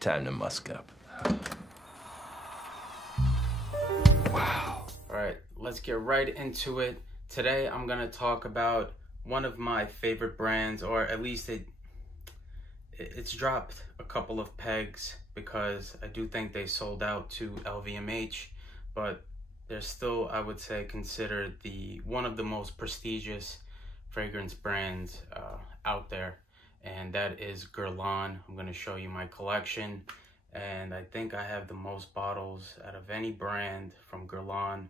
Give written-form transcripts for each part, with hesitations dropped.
Time to musk up. Wow. All right, let's get right into it. Today, I'm gonna talk about one of my favorite brands, or at least it's dropped a couple of pegs because I do think they sold out to LVMH, but they're still, I would say, considered one of the most prestigious fragrance brands out there, and that is Guerlain. I'm going to show you my collection, and I think I have the most bottles out of any brand from Guerlain,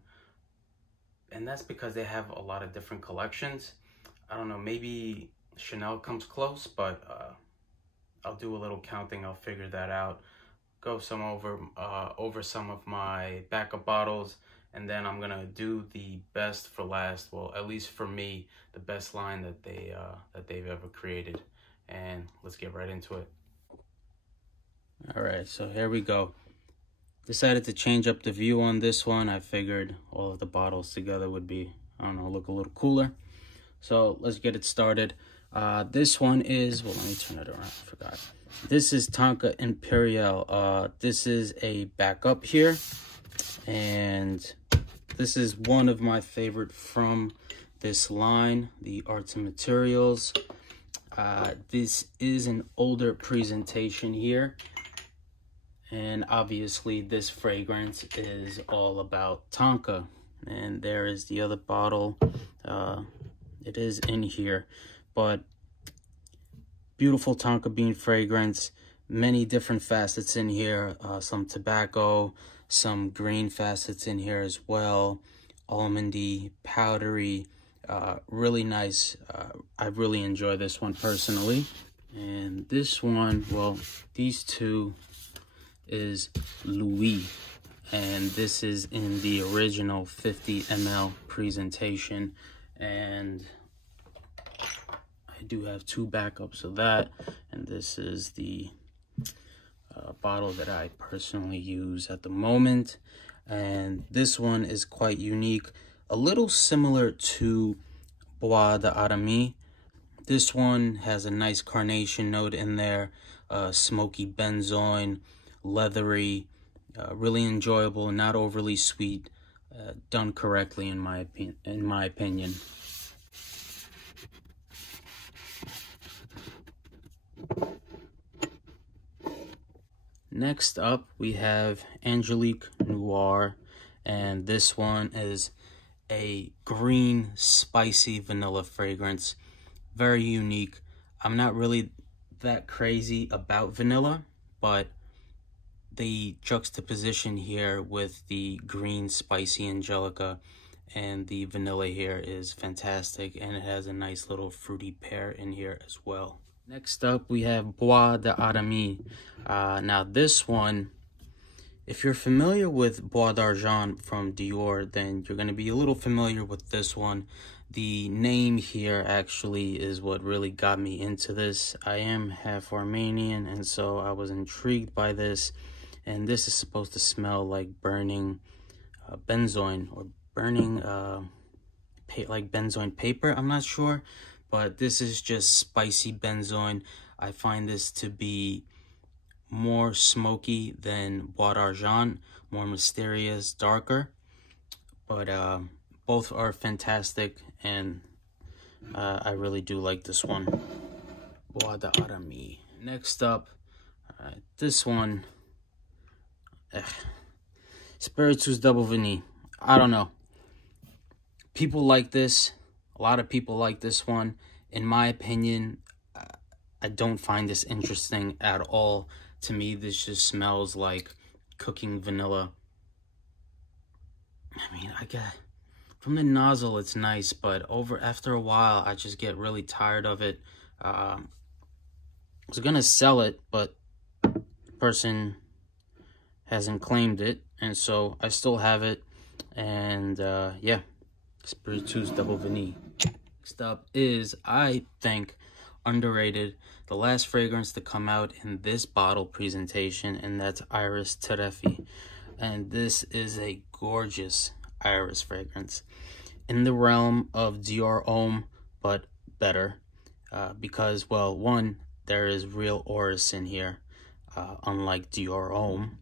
and that's because they have a lot of different collections. I don't know, maybe Chanel comes close, but I'll do a little counting. I'll figure that out. Go over some of my backup bottles, and then I'm gonna do the best for last. Well, at least for me, the best line that they've ever created. And let's get right into it. All right, so here we go. Decided to change up the view on this one. I figured all of the bottles together would be, I don't know, look a little cooler. So let's get it started. This one is, well, let me turn it around, I forgot. This is Tonka Imperial. This is a backup here, and this is one of my favorite from this line, the Arts and Materials. This is an older presentation here, and obviously this fragrance is all about Tonka. And there is the other bottle. It is in here, but beautiful tonka bean fragrance, many different facets in here, some tobacco, some green facets in here as well, almondy, powdery, really nice. I really enjoy this one personally. And this one, well, these two is Louis, and this is in the original 50 ml presentation, and I do have two backups of that, and this is the bottle that I personally use at the moment. And this one is quite unique, a little similar to Bois d'Arami. This one has a nice carnation note in there, smoky benzoin, leathery, really enjoyable, not overly sweet, done correctly in my opinion. Next up, we have Angelique Noir, and this one is a green, spicy vanilla fragrance. Very unique. I'm not really that crazy about vanilla, but the juxtaposition here with the green, spicy Angelica and the vanilla here is fantastic, and it has a nice little fruity pear in here as well. Next up, we have Bois d'Arami. Now this one, if you're familiar with Bois d'Argent from Dior, then you're going to be a little familiar with this one. The name here actually is what really got me into this. I am half Armenian, and so I was intrigued by this. And this is supposed to smell like burning benzoin, or burning like benzoin paper. I'm not sure. But this is just spicy benzoin. I find this to be more smoky than Bois d'Argent, more mysterious, darker. But both are fantastic, and I really do like this one. Bois d'Arami. Next up, this one, Spiritus Double Vanille. I don't know. People like this. A lot of people like this one. In my opinion, I don't find this interesting at all. To me, this just smells like cooking vanilla. I mean, I get from the nozzle, it's nice, but after a while, I just get really tired of it. I was gonna sell it, but the person hasn't claimed it, and so I still have it. And yeah, Spiritus Double Vanille. Next up is, I think, underrated, the last fragrance to come out in this bottle presentation, and that's Iris Terefi. And this is a gorgeous Iris fragrance, in the realm of Dior Homme, but better, because, well, one, there is real orris in here. unlike Dior Homme,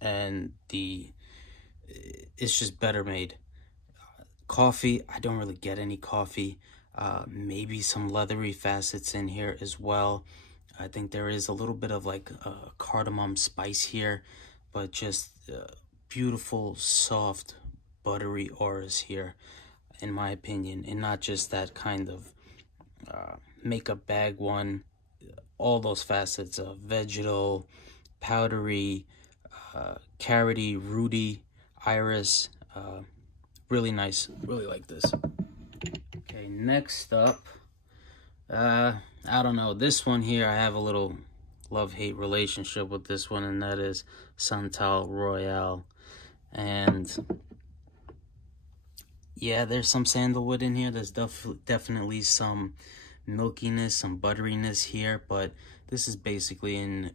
and it's just better made. Coffee, I don't really get any coffee. Maybe some leathery facets in here as well. I think there is a little bit of like cardamom spice here, but just beautiful, soft, buttery auras here, in my opinion, and not just that kind of makeup bag one. All those facets of vegetal, powdery, carroty, rooty, iris. Really nice. Really like this. Okay, next up, I don't know. This one here, I have a little love-hate relationship with this one, and that is Santal Royale. And yeah, there's some sandalwood in here. There's definitely some milkiness, some butteriness here, but this is basically an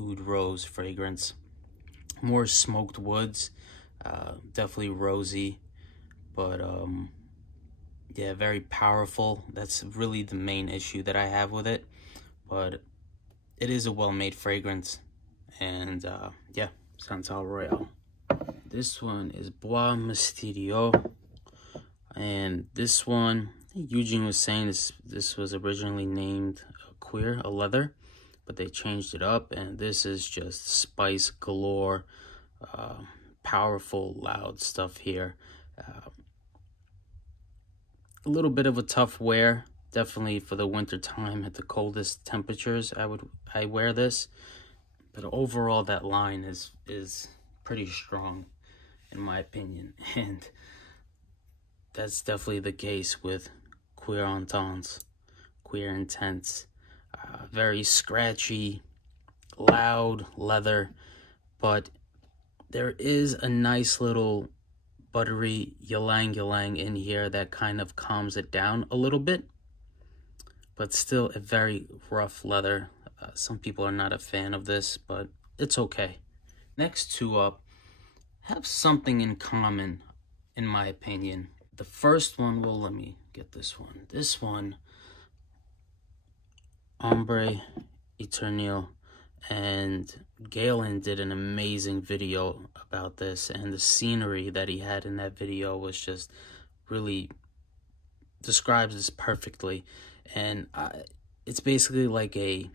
oud rose fragrance. More smoked woods, definitely rosy, but yeah, very powerful. That's really the main issue that I have with it, but it is a well-made fragrance. And yeah, Santal Royale. This one is Bois Mysterio, and this one, Eugene was saying this was originally named Queer, a leather, but they changed it up, and this is just spice galore, powerful, loud stuff here. A little bit of a tough wear, definitely for the winter time at the coldest temperatures. I wear this, but overall that line is pretty strong in my opinion, and that's definitely the case with Queer Intense. Queer Intense, very scratchy, loud leather, but there is a nice little buttery ylang ylang in here that kind of calms it down a little bit, but still a very rough leather. Some people are not a fan of this, but it's okay. Next two up have something in common, in my opinion. The first one, well, let me get this one. This one, Ombre Eternal, and Guerlain did an amazing video about this, and the scenery that he had in that video was just really describes this perfectly. And it's basically like a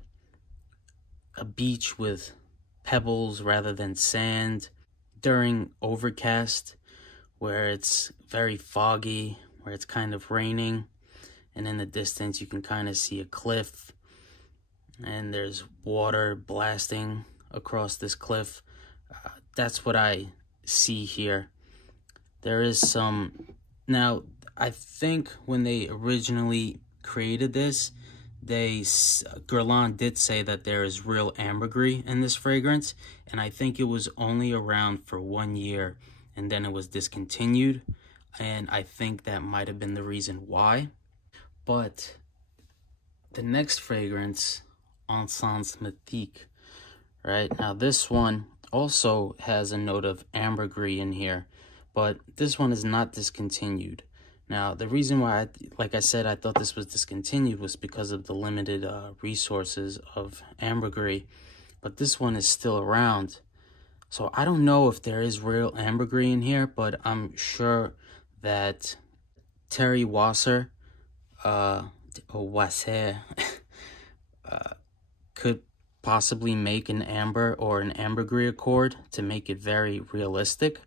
beach with pebbles rather than sand during overcast, where it's very foggy, where it's kind of raining, and in the distance you can kind of see a cliff, and there's water blasting across this cliff. That's what I see here. There is some, now I think when they originally created this, Guerlain did say that there is real ambergris in this fragrance, and I think it was only around for 1 year and then it was discontinued, and I think that might have been the reason why. But the next fragrance, Encens Mythique, right? Now this one also has a note of ambergris in here, but this one is not discontinued. Now, the reason why, like I said, I thought this was discontinued was because of the limited resources of ambergris, but this one is still around. So I don't know if there is real ambergris in here, but I'm sure that Terry Wasser, could possibly make an amber or an ambergris accord to make it very realistic.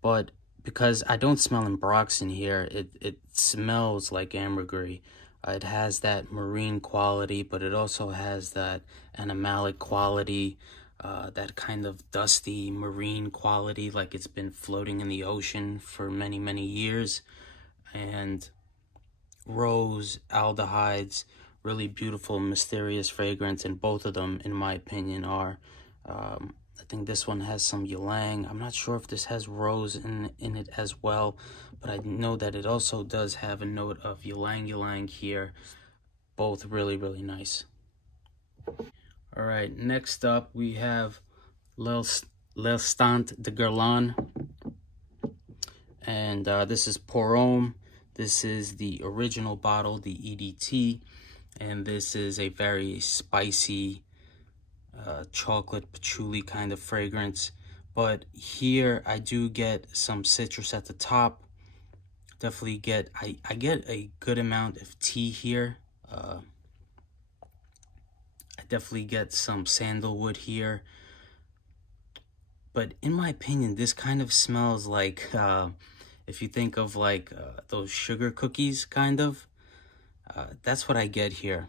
But because I don't smell ambrox in here, it smells like ambergris. It has that marine quality, but it also has that animalic quality, that kind of dusty marine quality, like it's been floating in the ocean for many, many years. And rose, aldehydes, really beautiful, mysterious fragrance, and both of them, in my opinion, are, I think this one has some ylang. I'm not sure if this has rose in it as well, but I know that it also does have a note of ylang ylang here. Both really, really nice. All right, next up we have L'Instant de Guerlain, and this is Pour Homme. This is the original bottle, the EDT, and this is a very spicy, chocolate patchouli kind of fragrance. But here I do get some citrus at the top. Definitely get, I get a good amount of tea here. I definitely get some sandalwood here. But in my opinion, this kind of smells like, if you think of like those sugar cookies, kind of. That's what I get here.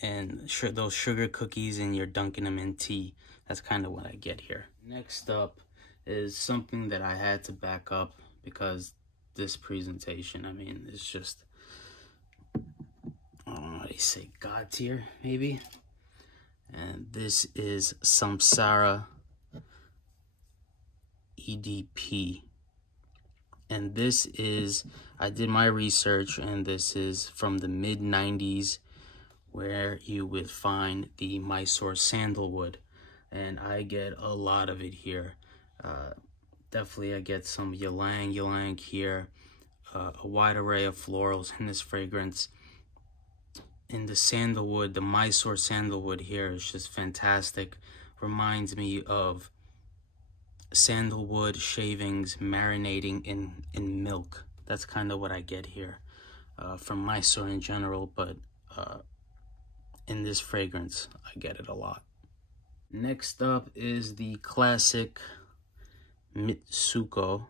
And those sugar cookies, and you're dunking them in tea. That's kind of what I get here. Next up is something that I had to back up because this presentation, I mean, it's just, I don't know how they say, God tier, maybe. And this is Samsara EDP. And this is, I did my research, and this is from the mid-90s, where you would find the Mysore sandalwood. And I get a lot of it here. Definitely I get some ylang here, a wide array of florals in this fragrance. In the sandalwood, the Mysore sandalwood here is just fantastic. Reminds me of sandalwood shavings marinating in milk. That's kind of what I get here from Mysore in general, but in this fragrance, I get it a lot. Next up is the classic Mitsuko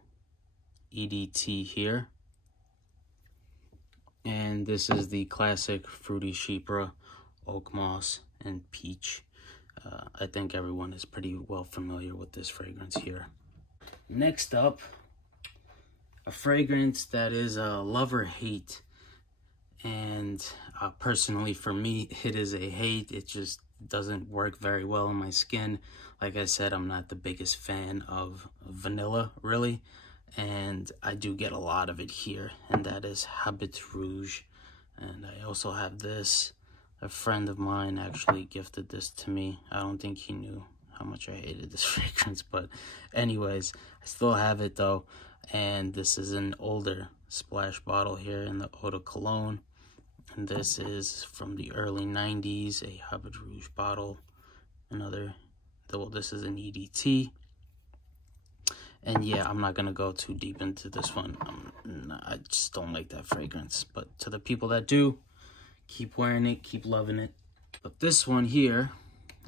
EDT here. And this is the classic Fruity Chypre, Oak Moss, and Peach. I think everyone is pretty well familiar with this fragrance here. Next up, a fragrance that is a love or hate. And personally for me, it is a hate. It just doesn't work very well on my skin. Like I said, I'm not the biggest fan of vanilla, really. And I do get a lot of it here, and that is Habit Rouge. And I also have this. A friend of mine actually gifted this to me. I don't think he knew how much I hated this fragrance, but anyways, I still have it though. And this is an older splash bottle here in the Eau de Cologne. And this is from the early 90s, a Habit Rouge bottle. Well, this is an EDT. And yeah, I'm not going to go too deep into this one. I just don't like that fragrance. But to the people that do, keep wearing it, keep loving it. But this one here,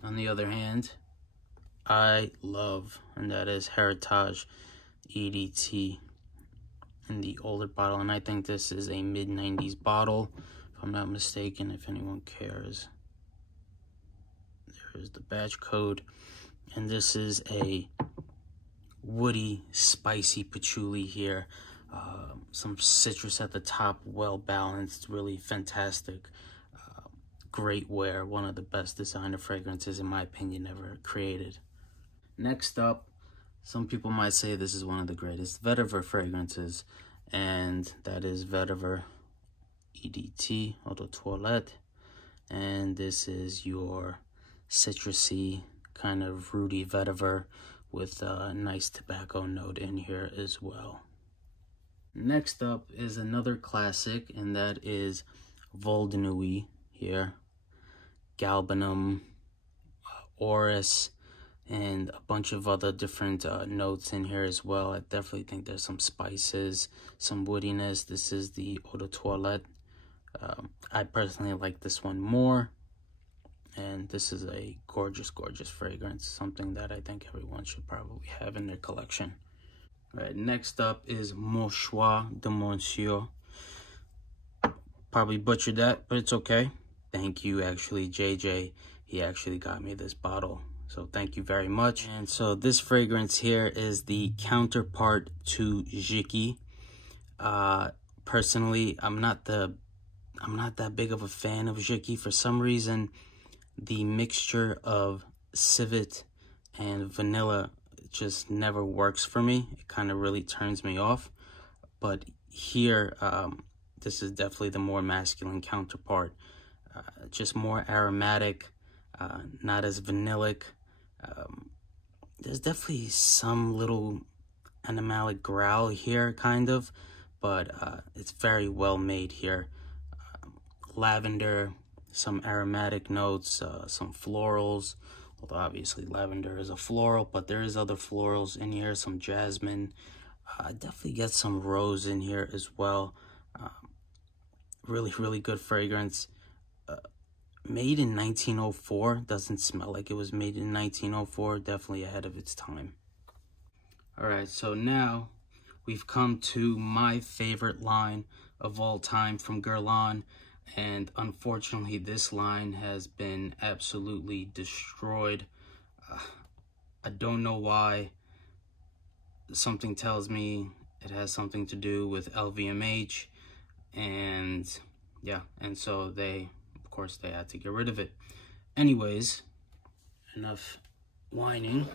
on the other hand, I love. And that is Heritage EDT in the older bottle. And I think this is a mid-90s bottle, if I'm not mistaken, if anyone cares. There is the batch code. And this is a woody, spicy patchouli here. Some citrus at the top, well balanced, really fantastic. Great wear, one of the best designer fragrances, in my opinion, ever created. Next up, some people might say this is one of the greatest vetiver fragrances, and that is Vetiver EDT Eau de Toilette. And this is your citrusy, kind of fruity vetiver with a nice tobacco note in here as well. Next up is another classic, and that is Vol de Nuit here. Galbanum, Orris, and a bunch of other different notes in here as well. I definitely think there's some spices, some woodiness. This is the Eau de Toilette. I personally like this one more. And this is a gorgeous, gorgeous fragrance. Something that I think everyone should probably have in their collection. All right, next up is Mon Choix de Monsieur. Probably butchered that, but it's okay. Thank you, actually, JJ. He actually got me this bottle. So thank you very much. And so this fragrance here is the counterpart to Jiki. Personally, I'm not that big of a fan of Jiki. For some reason, the mixture of civet and vanilla just never works for me. It kind of really turns me off. But here, this is definitely the more masculine counterpart. Just more aromatic, not as vanillic. There's definitely some little animalic growl here, kind of, but it's very well made here. Lavender, some aromatic notes, some florals, Although obviously lavender is a floral, but there is other florals in here, some jasmine. Definitely get some rose in here as well. Really, really good fragrance. Made in 1904. Doesn't smell like it was made in 1904. Definitely ahead of its time. All right, so now we've come to my favorite line of all time from Guerlain. And unfortunately, this line has been absolutely destroyed. I don't know why. Something tells me it has something to do with LVMH. And yeah, and so they, of course, they had to get rid of it. Anyways, enough whining.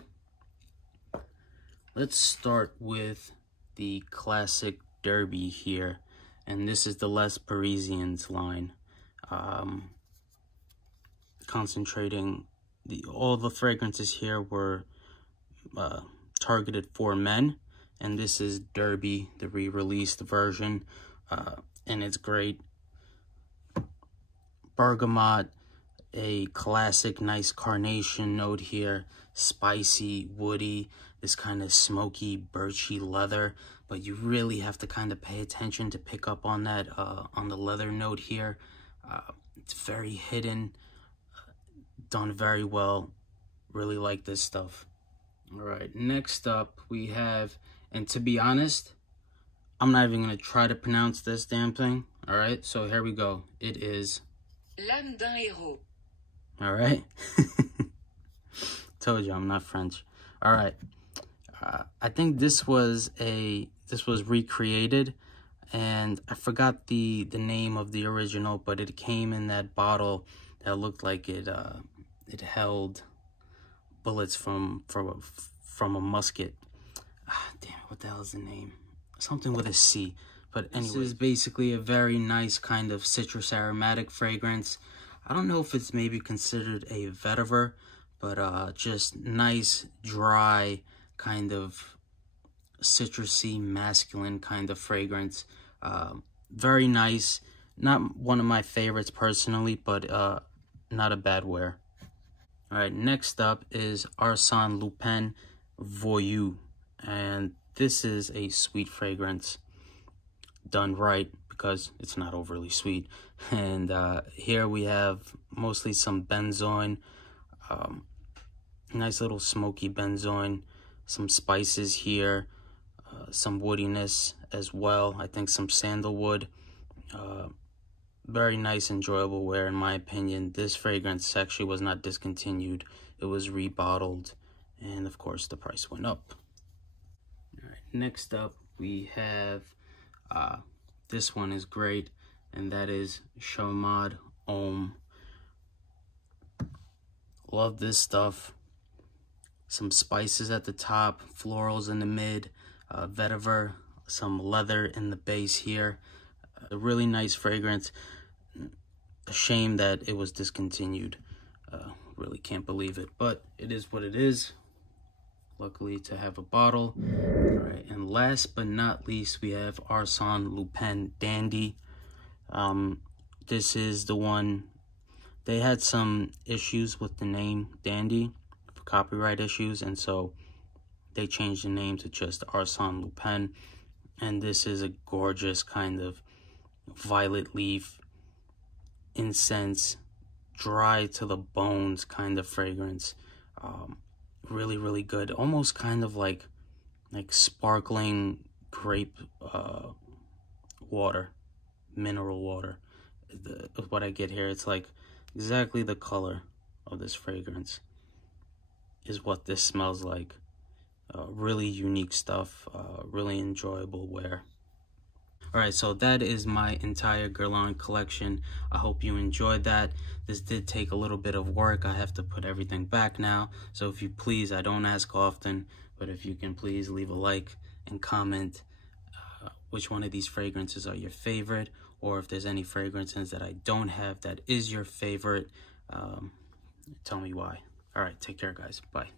Let's start with the classic Derby here. And this is the Les Parisiens line. Concentrating, all the fragrances here were targeted for men. And this is Derby, the re-released version. And it's great. Bergamot, a classic nice carnation note here. Spicy, woody, this kind of smoky, birchy leather. But you really have to kind of pay attention to pick up on that, on the leather note here. It's very hidden, done very well. Really like this stuff. All right, next up we have, and to be honest, I'm not even going to try to pronounce this damn thing. All right, so here we go. It is L'âme d'un héros. All right. Told you I'm not French. All right. I think this was recreated, and I forgot the name of the original, but it came in that bottle that looked like it held bullets from a musket. Damn it, what the hell is the name? Something with a C. But anyway, this is basically a very nice kind of citrus aromatic fragrance. I don't know if it's maybe considered a vetiver, but just nice, dry, kind of citrusy, masculine kind of fragrance. Very nice. Not one of my favorites personally, but not a bad wear. All right, next up is Arsène Lupin Voyou. And this is a sweet fragrance done right, because it's not overly sweet. And here we have mostly some benzoin, nice little smoky benzoin, some spices here, some woodiness as well. I think some sandalwood. Very nice, enjoyable wear in my opinion. This fragrance actually was not discontinued. It was rebottled, and of course the price went up. All right, next up we have this one is great, and that is Chamade Homme. Love this stuff. Some spices at the top, florals in the mid, vetiver, some leather in the base here. A really nice fragrance. A shame that it was discontinued. Really can't believe it, but it is what it is. Luckily to have a bottle. All right, and last but not least, we have Arsène Lupin Dandy. This is the one. They had some issues with the name Dandy, for copyright issues, and so they changed the name to just Arsène Lupin. And this is a gorgeous kind of violet leaf, incense, dry to the bones kind of fragrance. Really, really good. Almost kind of like sparkling grape water, mineral water. What I get here, it's like exactly the color of this fragrance is what this smells like. Really unique stuff, really enjoyable wear. Alright, so that is my entire Guerlain collection. I hope you enjoyed that. This did take a little bit of work. I have to put everything back now. So if you please, I don't ask often, but if you can please leave a like and comment which one of these fragrances are your favorite, or if there's any fragrances that I don't have that is your favorite, tell me why. Alright, take care guys. Bye.